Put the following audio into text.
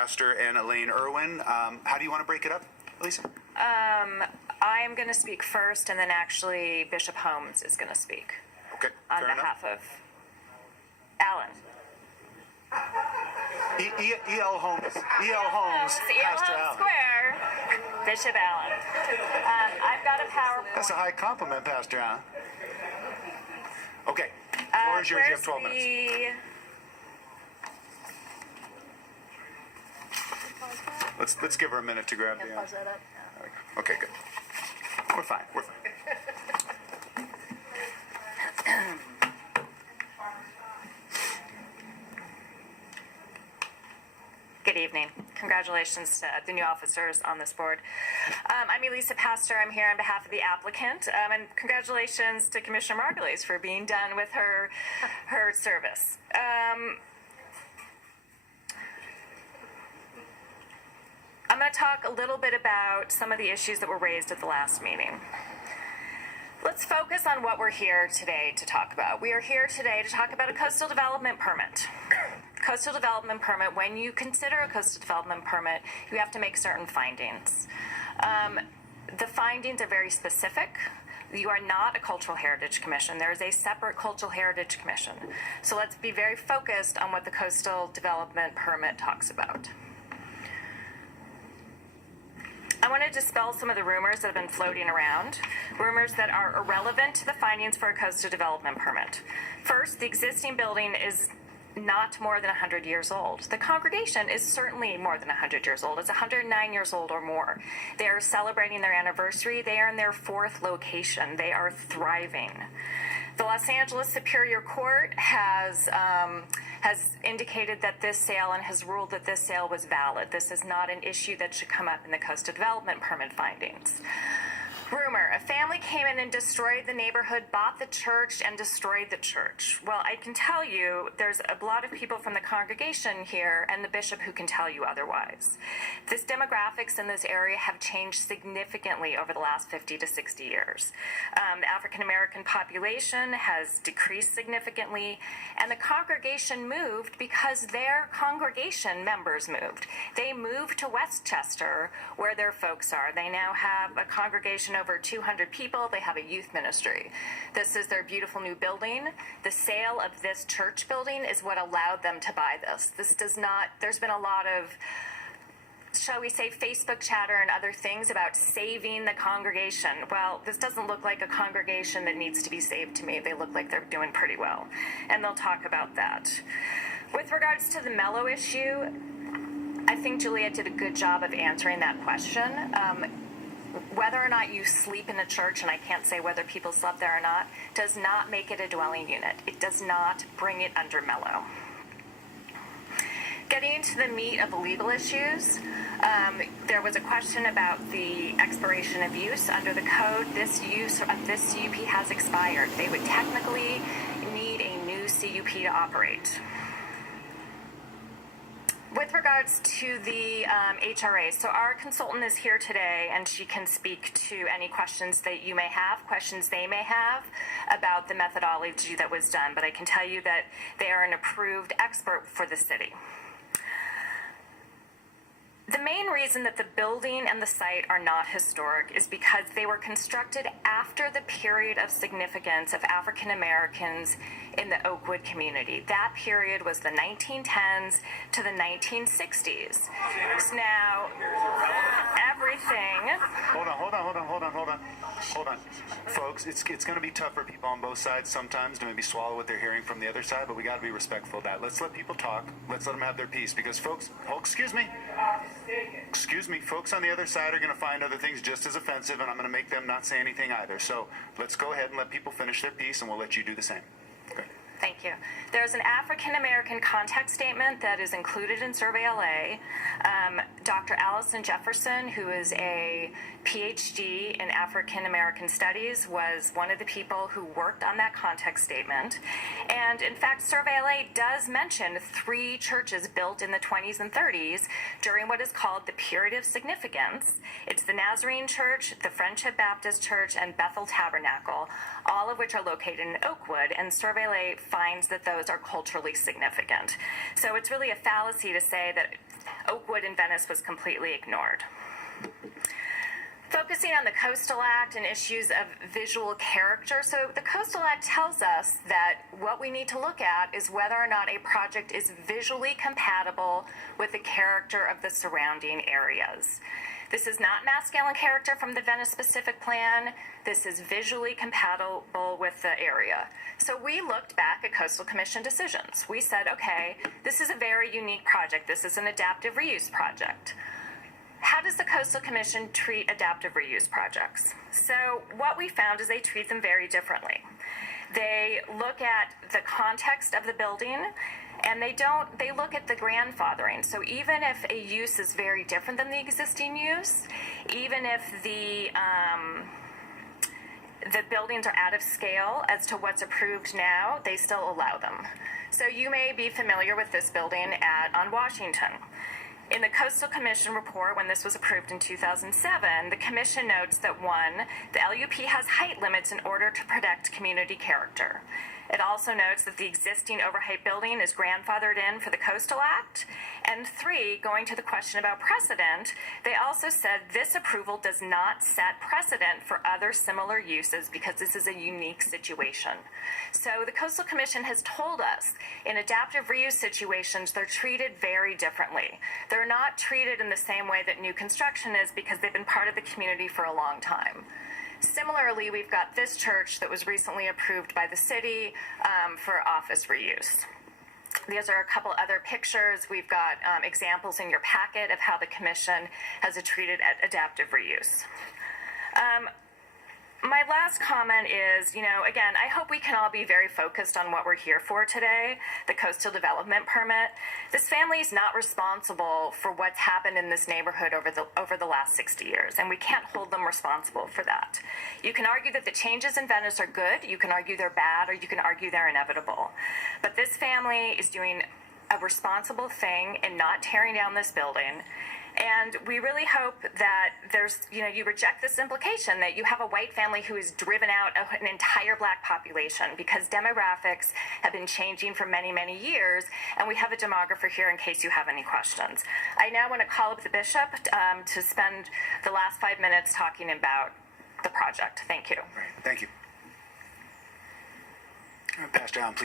Paster and Elaine Irwin. How do you want to break it up, Elisa? I am going to speak first, and then actually Bishop Holmes is going to speak. Okay, on behalf of Alan. E.L. Holmes. Pastor Allen. Square. Bishop Allen. I've got a PowerPoint. That's a high compliment, Pastor Allen. Okay, floor is yours. You have 12 minutes. Let's give her a minute to grab the. Pause that up. Okay, good. We're fine. Good evening. Congratulations to the new officers on this board. I'm Elisa Paster. I'm here on behalf of the applicant. And congratulations to Commissioner Margulies for being done with her service. I'm going to talk a little bit about some of the issues that were raised at the last meeting. Let's focus on what we're here today to talk about. We are here today to talk about a coastal development permit. Coastal development permit, when you consider a coastal development permit, you have to make certain findings. The findings are very specific. You are not a cultural heritage commission. There is a separate cultural heritage commission. So let's be very focused on what the coastal development permit talks about. I want to dispel some of the rumors that have been floating around, rumors that are irrelevant to the findings for a coastal development permit. First, the existing building is not more than 100 years old. The congregation is certainly more than 100 years old. It's 109 years old or more. They are celebrating their anniversary. They are in their 4th location. They are thriving. The Los Angeles Superior Court has indicated that this sale and has ruled that this sale was valid. This is not an issue that should come up in the coastal development permit findings. Rumor, a family came in and destroyed the neighborhood, bought the church, and destroyed the church. Well, I can tell you there's a lot of people from the congregation here and the bishop who can tell you otherwise. This demographics in this area have changed significantly over the last 50 to 60 years. The African American population has decreased significantly, and the congregation moved because their congregation members moved. They moved to Westchester, where their folks are. They now have a congregation over 200 people. They have a youth ministry. This is their beautiful new building. The sale of this church building is what allowed them to buy this. There's been a lot of, shall we say, Facebook chatter and other things about saving the congregation. Well, this doesn't look like a congregation that needs to be saved to me. They look like they're doing pretty well, and they'll talk about that. With regards to the Mello issue, I think Juliet did a good job of answering that question. Whether or not you sleep in a church, and I can't say whether people slept there or not, does not make it a dwelling unit. It does not bring it under Mello. Getting into the meat of the legal issues, there was a question about the expiration of use. Under the code, this use of this CUP has expired. They would technically need a new CUP to operate. With regards to the HRA, so our consultant is here today, and she can speak to any questions that you may have, questions they may have about the methodology that was done. But I can tell you that they are an approved expert for the city. The main reason that the building and the site are not historic is because they were constructed after the period of significance of African Americans in the Oakwood community. That period was the 1910s to the 1960s. So now, everything... Hold on. Folks, it's going to be tough for people on both sides sometimes to maybe swallow what they're hearing from the other side, but we got to be respectful of that. Let's let people talk. Let's let them have their piece, because folks, excuse me, folks on the other side are going to find other things just as offensive, and I'm going to make them not say anything either. So let's go ahead and let people finish their piece, and we'll let you do the same. Okay. Thank you. There's an African American context statement that is included in Survey LA. Dr. Allison Jefferson, who is a PhD in African American Studies, was one of the people who worked on that context statement. And in fact, Survey LA does mention 3 churches built in the 20s and 30s during what is called the period of significance. It's the Nazarene Church, the Friendship Baptist Church, and Bethel Tabernacle, all of which are located in Oakwood, and Survey LA finds that those are culturally significant. So it's really a fallacy to say that Oakwood Oakwood in Venice was completely ignored. Focusing on the Coastal Act and issues of visual character. So the Coastal Act tells us that what we need to look at is whether or not a project is visually compatible with the character of the surrounding areas. This is not mass-scale and character from the Venice specific plan. This is visually compatible with the area. So we looked back at Coastal Commission decisions. We said, okay, this is a very unique project. This is an adaptive reuse project. How does the Coastal Commission treat adaptive reuse projects? So what we found is they treat them very differently. They look at the context of the building, and they look at the grandfathering. So even if a use is very different than the existing use, even if the buildings are out of scale as to what's approved now, they still allow them. So you may be familiar with this building on Washington. In the Coastal Commission report, when this was approved in 2007, the Commission notes that 1, the LUP has height limits in order to protect community character. It also notes that the existing overheight building is grandfathered in for the Coastal Act. And 3, going to the question about precedent, they also said this approval does not set precedent for other similar uses because this is a unique situation. So the Coastal Commission has told us in adaptive reuse situations, they're treated very differently. They're not treated in the same way that new construction is because they've been part of the community for a long time. Similarly, we've got this church that was recently approved by the city for office reuse. These are a couple other pictures. We've got examples in your packet of how the commission has treated adaptive reuse. My last comment is, again, I hope we can all be very focused on what we're here for today, the coastal development permit. This family is not responsible for what's happened in this neighborhood over the last 60 years, and we can't hold them responsible for that. You can argue that the changes in Venice are good, you can argue they're bad, or you can argue they're inevitable. But this family is doing a responsible thing in not tearing down this building. And we really hope that you reject this implication that you have a white family who has driven out an entire black population because demographics have been changing for many, many years, and we have a demographer here in case you have any questions. I now want to call up the bishop to spend the last 5 minutes talking about the project. Thank you. Thank you. Pastor Allen, please.